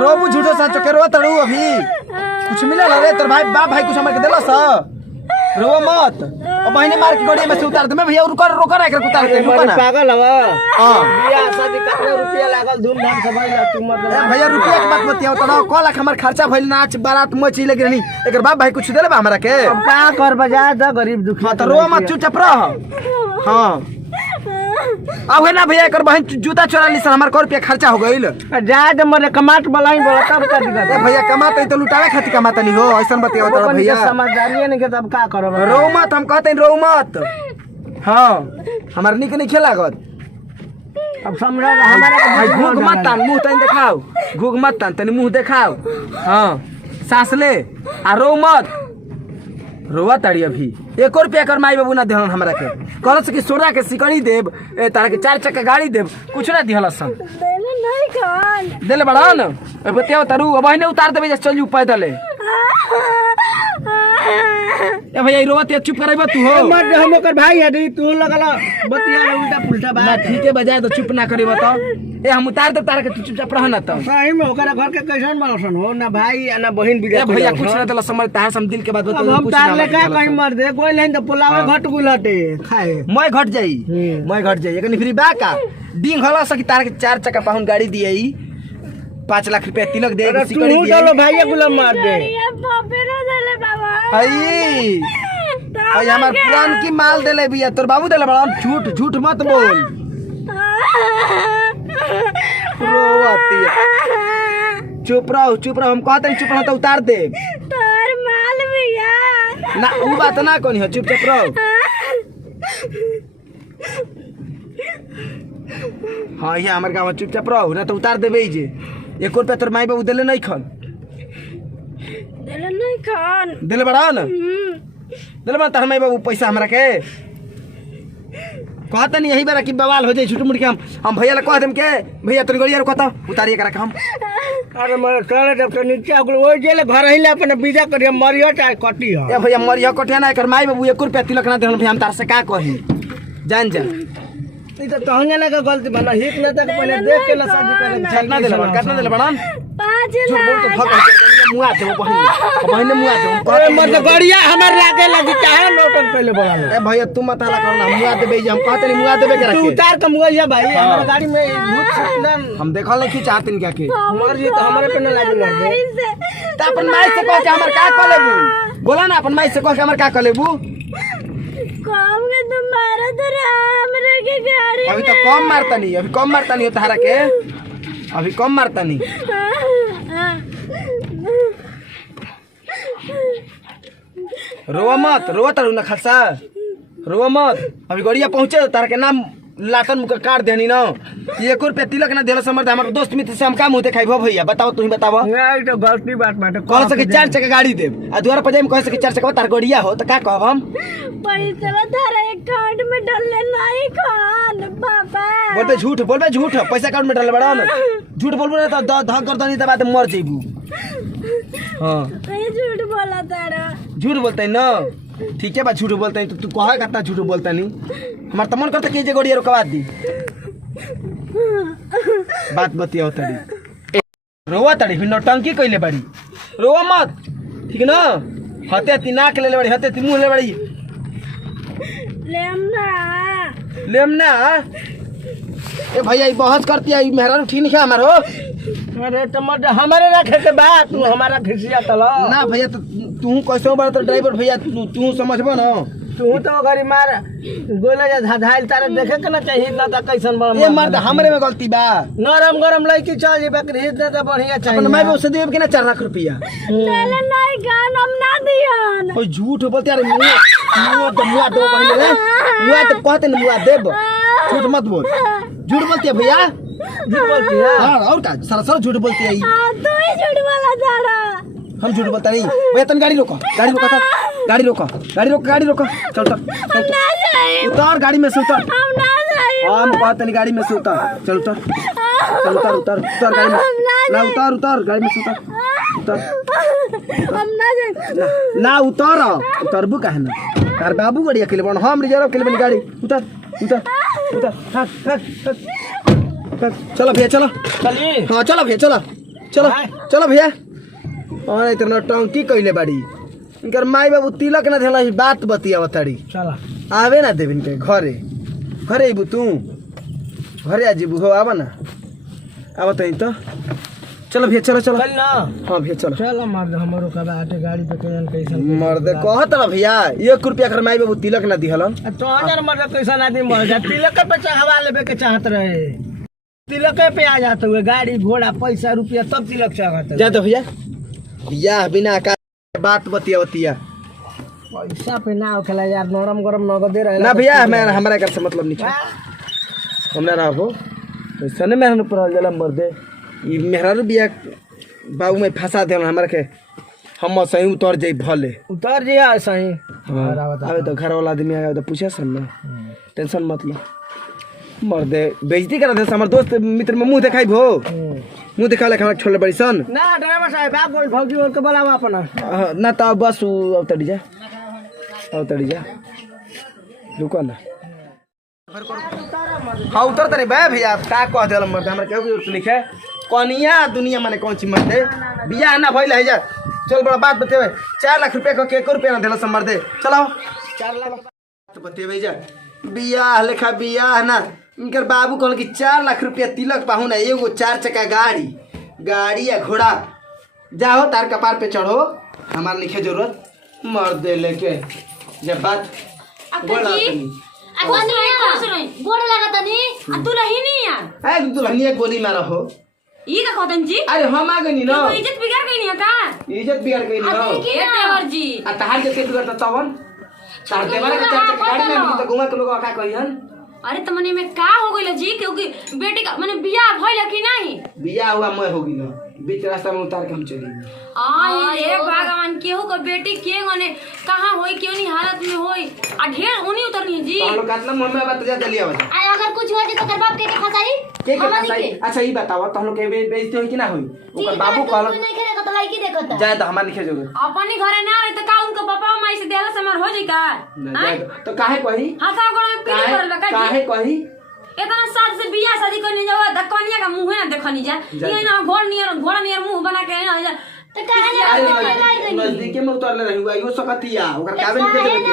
रोबू झूठो साचो के रो तड़ू अभी कुछ मिला रे तोर भाई बाप भाई कुछ हमर के देला सा रो मत और बहने मार के गोड़ी में से उतार दे मैं भैया रुक रोका ना उतार के रुका ना पागल हवा हां बियाह शादी का रुपया लागल धूमधाम से भइल तू मत भैया रुपया के बात मत बताओ तो 1 लाख हमर खर्चा भइल नाच बारात मची लगे नहीं एकर बाप भाई कुछ देले बा हमरा के अब का कर बजा द गरीब दुखी हां तो रो मत चुपचाप रह हां अब है ना भैया एकर बहन जूता चोरा ली सन हमर 1 रुपया खर्चा हो गइल जा दे मरे कमाट बलाई बोला तब का दिक्कत ए भैया कमाते तो लुटावे खातिर कमाता नहीं हो ऐसन बताओ तो भैया समझदारी नहीं के तब का करब रो मत हम कहते रो मत हां हमर निक नहीं खेलागत अब समझा हमारा घूग मत तान मुंह तन दिखाओ घूग मत तान तनी मुंह दिखाओ हां सांस ले आ रो मत रोवा ताड़ी अभी 1 रुपया कर माई बाबू ना देहन हमरा के कहलस कि सोना के सिकड़ी देब ए तारा के 4 चक्का गाड़ी देब कुछ ना दिहलस देले नहीं खान देले बड़ा न ए बतियाओ तारू अब बहने उतार देबे चल जू पैदल ए भैया रोवत चुप करैबा तू हो मत हम ओकर भाई है तू लगला बतिया उल्टा पुल्टा ना बात ठीक है बजाय तो चुप ना करेबा तो ए हम उतार दे तारा के तू चुपचाप रह ना तो सही में ओकरा घर के कैसन बनसन हो ना भाई ना बहन बिगड़ भैया कुछ ना देला समझ ताहा हम दिल के बात बता हम तार ले का कहीं मर दे कोई लेन तो पुलावे घट गुलटे खाए मैं घट जाई मैं घट जाई एकनी फ्री बा का डिंग हला सकी तार के 4 चक्का पाहुन गाड़ी दिएई 5 लाख रुपया तिलक दे तू सिकड़ी दे चलो भाई गुलाम मार दे ये बापे न देले बाबा हई हई हमर पुरान की माल देले बिया तोर बाबू देले बड़ा झूठ झूठ मत बोल रोवाती चुप रहो हम कहते चुप रहो तो उतार दे तोर माल भैया ना उ बात ना कोनी है चुपचाप रहो हाँ ये हमारे गाँव चुपचाप रहो ना तो उतार देबे जे 1 रुपया तोर माई बाबू देले नहीं खन देले नहीं खान देले बड़ा ना देले बड़ा तार माई बाबू पैसा हमरा के कहता नहीं यही बार कि बवाल हो जाए छुट मुड़ के हम भैया ले कह देम के भैया तोर गड़िया कहता उतारिए करा हम अरे मरे चले जब तो नीचे अगल ओ जेले घर हिला अपन बीजा करिए मरियो चाहे कटी हो ए भैया मरिया कटिया ना कर माई बाबू 1 रुपया तिलक ना देहन भैया हम तार से का कही जान जा ई तो तहने ना का गलती बना हित ना तक पहले देख के ला शादी करे कितना देले बड़ा 5 जो बोल तो लाख फक मुआ दे बहन मुआ दे अरे मत गड़िया हमर लागे लगी चाहे नोटन पहले बोला ए भैया तू मत हला करना मुआ देबे जे हम कहते नहीं मुआ देबे करा तू के उतार के मुआ भाई हमार गाड़ी में भूत सतन हम देखल नहीं चाहते नहीं क्या के मर जी तो हमारे पे ना लागे मर दे त अपन माई से कह के हमर का कर लेबू बोला ना अपन माई से कह के हमर का कर लेबू कम के तुम्हारा तो हमरे के गाड़ी अभी तो कम मारता नहीं हो तारा के अभी कम मारता नहीं रोवा मत रोवा तारू ना खासा रोवा मत अभी गड़िया पहुंचे तारा के नाम लातन मुका काट देनी ना 1 रुपया तिलक ना देला समझ हमारे दोस्त मित्र से हम का मुंह देखाई भैया बताओ तू ही बतावा नहीं तो गलती बात बाटे कह सके 4 चक्का गाड़ी देब आ द्वारा पर जाई कह सके 4 चक्का तार गड़िया हो तो का कहब हम पैसा तारा अकाउंट में डालले नहीं खान पापा बोलबे झूठ पैसा अकाउंट में डाल बड़ा ना झूठ बोलबो ना तो धक कर दनी त बात मर जइबू हां ये झूठ बोला तारा झूठ बोलते ना ठीक है बा झूठ बोलते तो तू कहा कितना झूठ बोलता नहीं हमार त मन करता कि जे गड़िया रुकवा दी बात बतियाओ तड़ी रोवा तड़ी फिर नौटंकी कइले बड़ी रोवा मत ठीक ना हते ती नाक ले बड़ी हते ती मुंह ले बड़ी लेमना ए भैया ई बहस करती है मेहरान ठीक नहीं है हमार हो अरे तो मत हमारे रखे के बात तू हमारा खिसिया तला ना भैया तो तू कैसे बड़ा तो ड्राइवर भैया तू समझबो ना तू तो गरी मार गोला जा धाधाइल तारे देखे के ना चाहिए ना त कैसन बड़ ए मर्द हमरे में गलती बा नरम गरम लड़की चल जे बकरी हित ना त बढ़िया चाहिए अपन माई बाबू से देब के ना 4 लाख रुपया लेले नहीं खान हम ना दियन कोई झूठ बोलते यार मुआ दो पहले मुआ तो कहते ना मुआ देब झूठ मत बोल झूठ बोलती है भैया झूठ बोलती है हां और का सर झूठ बोलती है तू ही झूठ बोला तारा हम झूठ बोलता नहीं भैया तुम गाड़ी रोको था गाड़ी रोको चल ना जाए उतार गाड़ी में से उतर हम ना जाए हम कहते नहीं गाड़ी में से उतर चल उतर गाड़ी में ना उतर गाड़ी में से उतर हम ना जाए ना उतरबू काहे ना तार बाबू गाड़ी अकेले बन हम रिजर्व के लिए गाड़ी उतर चलो भैया चलो। चलिए हाँ चलो भैया चलो चलो हाँ। चलो भैया। और इतना टंकी कइले बाड़ी इनकर माई बाबू तिलक ना देला बात बतिया बताड़ी चला आवे ना देबिन के घरे घरे आइबू तू घरे आ जीबू हो आवा ना आवा तो चलो भैया चलो चलो। चल ना हाँ भैया चलो। चल मर्द हमरो कबा आटे गाड़ी पे कैसन कैसन मर्दे कहत ना भैया 1 रुपया कर माई बाबू तिलक ना दिहलन। तो हजार मर्द कैसन आदमी मर जा तिलक पे चढ़वा लेबे के चाहत रहे तिलक पे आ जाते हुए गाड़ी घोड़ा पैसा रुपया सब तिलक चाहत जा तो भैया बियाह बिना का बात बतिया बतिया पैसा पे ना होखेला यार नरम गरम नगदे रहे ना भैया मैं हमारा कर से मतलब नहीं हमरा ना हो पैसा ने मेहनत पर जाला मर्दे ई मेहरारू बिया बाबू में फंसा देलन हमरा के हम सही उतर जाई भले उतर जिया सही आवे तो घर वाला आदमी आवे तो पूछे सन ना टेंशन मत लो मर्दे बेइज्जती कर दे हमर दोस्त मित्र में मुंह दिखाई भो मुंह दिखा ले हमरा छोड़ले बड़ी सन ना ड्राइवर साहब आप कोई भौजी और के बोलावा अपना ना तो बस अब तड़ी जा रुको ना हाँ उतर तरे बे भैया का कह देल मर्दे हमरा केहू के लिखे कनिया दुनिया माने कौन चीज मर्दे बियाह ना भइल है जा चल बड़ा बात बतेवे 4 लाख रुपया के 1 रुपया ना देला सब मर्दे चलो 4 लाख बतेवे जा बियाह लेखा बियाह ना इनकर बाबू कहल कि 4 लाख रुपया तिलक पाहू ना एगो 4 चक्का गाड़ी या घोड़ा जाओ तार कपार पे चढ़ो हमार लिखे जरूरत मर्दे लेके जब बात बोला तनी गोड़ लागत नी आ दुलहिनी यार ए दुल्हनिया गोली मारा हो ई का कहतन जी अरे हम आ गनी ना इज्जत बिगाड़ गई नी का इज्जत बिगाड़ गई ना ए देवर जी आ तहार के बिगाड़ता तवन तार देवर के चाचा के गाड़ी में तो घुमा के लोग का कहियन अरे त मने में का हो गइल जी क्योंकि बेटी का माने बियाह भइल कि नहीं बियाह हुआ मैं हो गई बीच रास्ता में उतार के हम चली आई रे भगवान केहू को बेटी के गने कहां होई क्यों नहीं हालत में होई आ ढेर उनी उतरनी है जी तो हम लोग काटना मन में बात जा जल्दी आवा आ अगर कुछ हो जे तो कर बाप के फसाई के फसाई अच्छा ई बताओ तो हम लोग के बेइज्जती होई कि ना होई ओकर बाबू कहल नहीं करे तो लड़की देखत जाए तो हमार लिखे जोगे अपनी घरे ना रहे तो का उनका पापा माई से देला से मार हो जाई का तो काहे कही हां का गोड़ में पीली करल का काहे कही इतना साल से बियाह शादी करने जाओ त कन्या का मुंह ना देखनी जा ये ना घोड़ा नियर मुंह बना के ना जा त काहे ना नजदीके में उतरले रही हुआ यो सकतिया ओकर काबे निकल के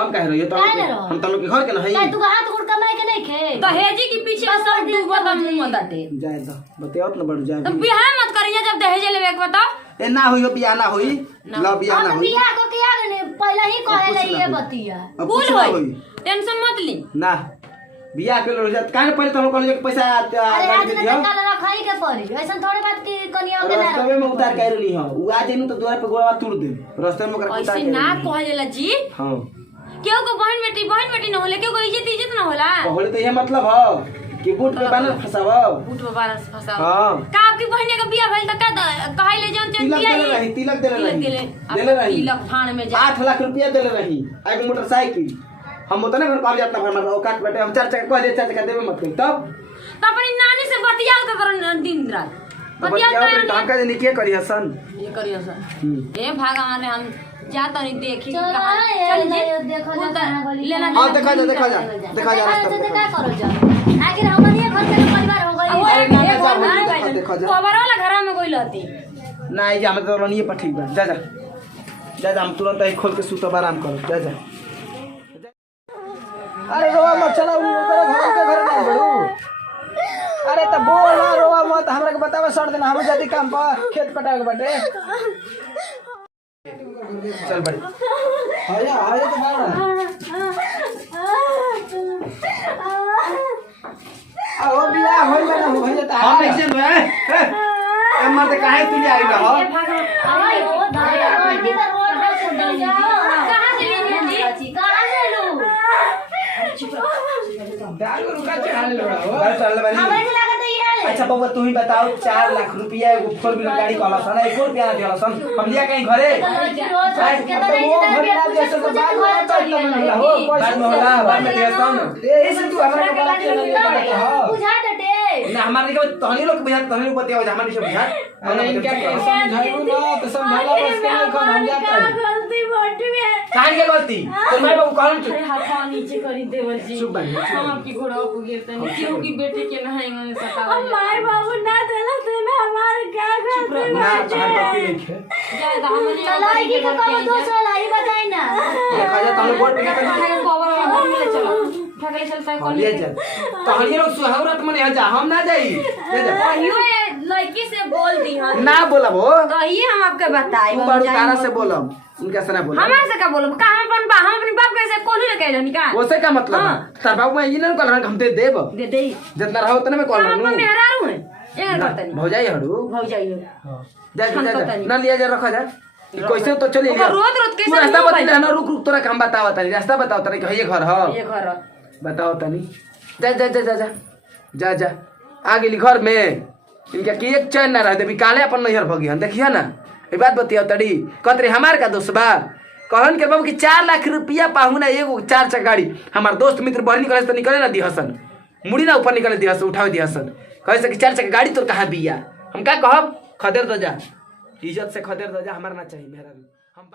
हम कह रही तो हम त लोग के घर के नहीं तू हाथ गोड़ कमाए के नहीं खे तो हेजी की पीछे सब डूबा का मुंह दाते जाए तो बताओ न बढ़ जाए तो बियाह मत करिए जब दहेज लेवे के बताओ ए ना होई बियाह ना होई ला बियाह ना होई बियाह को किया ने पहले ही कहे ले ये बतिया कुल होई टेंशन मत ली ना बियाह के लो जात काहे पहले तो हम कॉलेज के पैसा अरे आज ने काला रखाई के पड़ी ऐसा थोड़े बात की कनिया के ना रास्ते में उतार के रही हां उ आ जेनु तो द्वार पे गोड़वा तोड़ दे रास्ते में ओकरा उतार ऐसे के ना कहलेला जी हां क्यों को बहन बेटी न होले क्यों को इज्जत ना होला कहले तो ये मतलब ह कि बूट पे बानर फसाव बूट पे बानर फसाव हां का आपकी बहन का बियाह भइल त का कहै ले जौन जौन बियाह तिलक देले रही तिलक फाण में जा 8 लाख रुपया देले रही एक मोटरसाइकिल हम उतने घर कॉलेज अपना भरना औकात बैठे हम 4 चक्का कॉलेज 4 चक्का देबे मत कहीं तब अपनी नानी से बतियाओ त दिन रात बतियाओ तो ढाका जे के करी हसन ये करी हसन ए भगवान रे हम जाता नहीं देखी चल जी देखो जा लेना हां देखा जा रास्ता का करो जा आखिर हमनी घर के परिवार हो गई देखा जा खबर वाला घर में कोई लती ना ये हम तो रनिए पर ठीक बा जा हम तुरंत ही खोल के सुतब आराम करो जा अरे रोवा मत चला घर ना बड़ू अरे तो बोल ना रोवा मत हमरा के बतावे सर देना हम जल्दी काम पर खेत पटाए के बाटे चल बड़ी आया तो बाड़ा आओ बियाह होई ना हो जाता हम नहीं से ए मत काहे तू ले आई रहो अरे ओ भाई की तो रोड पे छोड़ जा कहां से ले जी कहां से लू दारू रुका चढ़ा ले बड़ा हो चल बड़ी हमें नहीं लागत ये अच्छा बाबा तू ही बताओ 4 लाख रुपया एगो 4 व्हीलर गाड़ी कहला सन 1 रुपया दिला सन हम लिया कहीं घरे बाद में होला बाद में दिया सन ऐसे तू हमरा के बात के नहीं पता हो बुझा दटे लेकिन हमारे के तहनी लोग बुझा तहनी लोग बतिया हमारे से बुझा अरे इनका के समझाइबो ना तो समझाला बस के नहीं खन हम जाता है गलती मोटी है काहे के गलती तो मैं बाबू कहन अरे हाथ नीचे करी देवर जी चुप बानी हम आपकी घोड़ा को गिरते नहीं क्यों की बेटी के नहाई में सतावा माय बाबू ना देला से ना हमारे क्या गलती ना तहां गलती नहीं है ज्यादा हमने चलाई के कब दोसर लाई बताई ना देखा जा तहनी बोल पे कवर वाला ले चलो ठगले चलता है ले जा तहनी लोग सुहावरत मने जा हम ना जाई ले जा कहियो लड़की से बोल दी हां ना बोलब हो कहिए हम आपके बताई तू बड़ू तारा से बोलब उनका से ना बोलब हमारे से का बोलो का हम अपने बाप कैसे कोल्हू लेके जानी का ओसे का मतलब है तार बाबू मैं ये ना कहल हम दे देब दे दे जितना रहो उतने में कहल हम नु मेहरारू है ये करता नहीं भौजाई हड़ू भौजाई हो जा जा ना लिया जा रखा जा कैसे तो चले ओकर रोज कैसे रास्ता बता ना रुक रुक तोरा हम बतावा तनी रास्ता बताओ तनी कि ये घर ह ये घर बताओ तनी जा जा जा जा जा जा जा आ गेली घर में इनका की एक चैन ना रह देबी काले अपन नैहर भगी हन देखिया ना ए बात बतिया तड़ी कतरे हमार का दोस्त बा कहन के बाबू कि 4 लाख रुपया पाहुना एगो 4 चक्का गाड़ी हमार दोस्त मित्र बहन निकले तो निकले ना दिहसन मुड़ी ना ऊपर निकले दिहसन उठावे दिहसन कहे से कि 4 चक्का गाड़ी तो कहां बिया हम का कहब खदेर दो जा इज्जत से खदेर दो जा हमार ना चाहिए मेरा हम